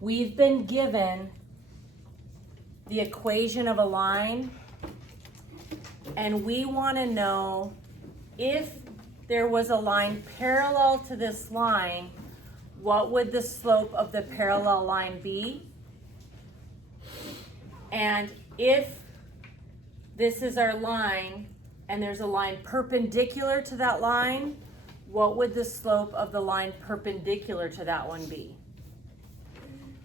we've been given the equation of a line, and we want to know if there was a line parallel to this line, what would the slope of the parallel line be? And if this is our line and there's a line perpendicular to that line, what would the slope of the line perpendicular to that one be?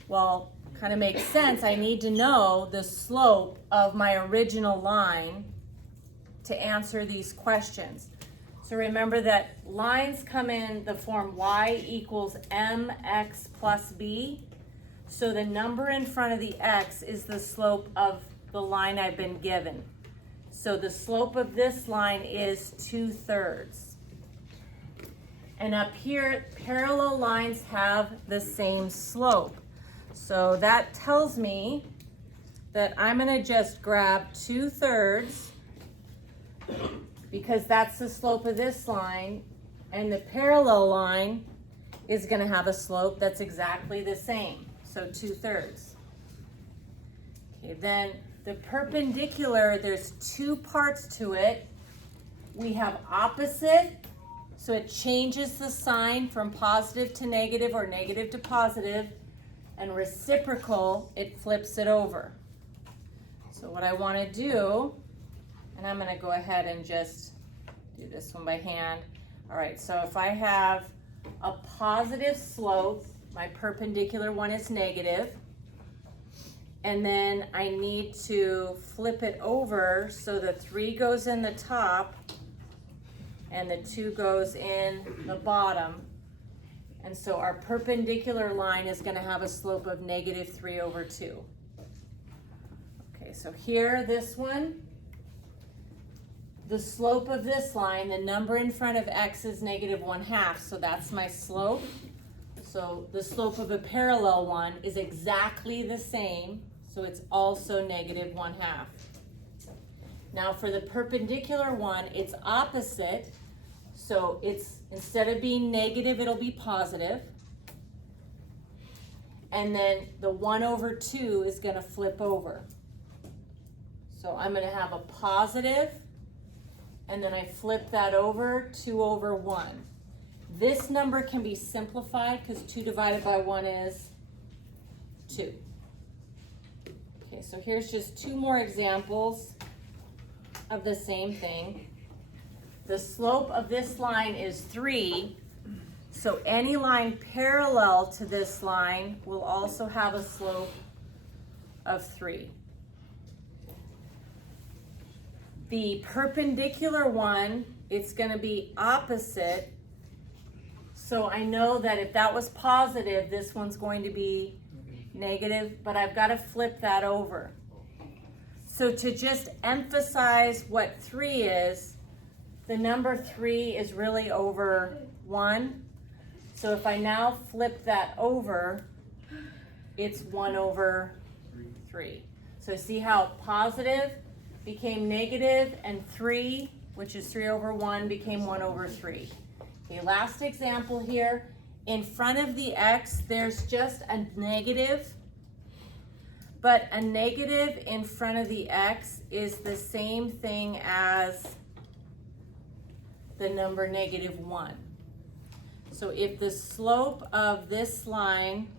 Well, kind of makes sense. I need to know the slope of my original line to answer these questions. So remember that lines come in the form y equals mx plus b. So the number in front of the x is the slope of the line I've been given. So the slope of this line is 2/3. And up here, parallel lines have the same slope. So that tells me that I'm going to just grab 2/3 because that's the slope of this line, and the parallel line is going to have a slope that's exactly the same, so 2/3. Okay, then the perpendicular, there's two parts to it. We have opposite, so it changes the sign from positive to negative or negative to positive, and reciprocal, it flips it over. So what I want to do, and I'm going to go ahead and just do this one by hand. All right, so if I have a positive slope, my perpendicular one is negative, and then I need to flip it over so the 3 goes in the top and the 2 goes in the bottom. And so our perpendicular line is going to have a slope of -3/2. Okay, so here, this one, the slope of this line, the number in front of x is -1/2, so that's my slope. So the slope of a parallel one is exactly the same, so it's also -1/2. Now for the perpendicular one, it's opposite, so it's, instead of being negative, it'll be positive. And then the 1/2 is going to flip over. So I'm going to have a positive, and then I flip that over, 2/1. This number can be simplified because 2 divided by 1 is 2. Okay, so here's just 2 more examples of the same thing. The slope of this line is 3, so any line parallel to this line will also have a slope of 3. The perpendicular one, it's going to be opposite, so I know that if that was positive, this one's going to be negative, but I've got to flip that over. So to just emphasize what 3 is, the number 3 is really over 1. So if I now flip that over, it's 1/3. So see how positive became negative, and 3, which is 3/1, became 1/3. Okay, last example here. In front of the x, there's just a negative, but a negative in front of the x is the same thing as the number -1. So if the slope of this line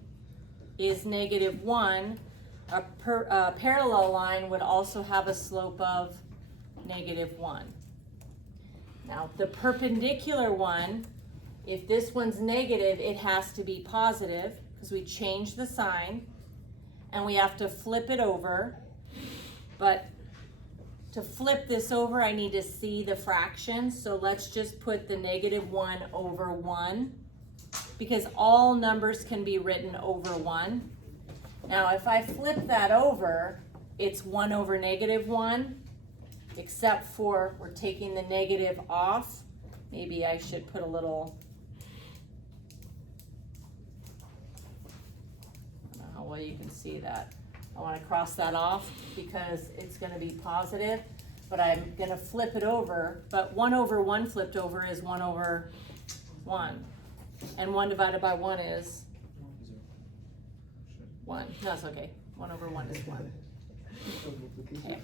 is -1, a parallel line would also have a slope of -1. Now the perpendicular one, if this one's negative, it has to be positive because we changed the sign, and we have to flip it over. But to flip this over, I need to see the fraction, so let's just put the -1/1 because all numbers can be written over 1. Now if I flip that over, it's 1/-1, except for we're taking the negative off. Maybe I should put a little, I don't know how well you can see that. I want to cross that off because it's going to be positive, but I'm going to flip it over. But 1/1 flipped over is 1/1, and 1 divided by 1 is 1. No, it's okay. 1 over 1 is 1. Okay.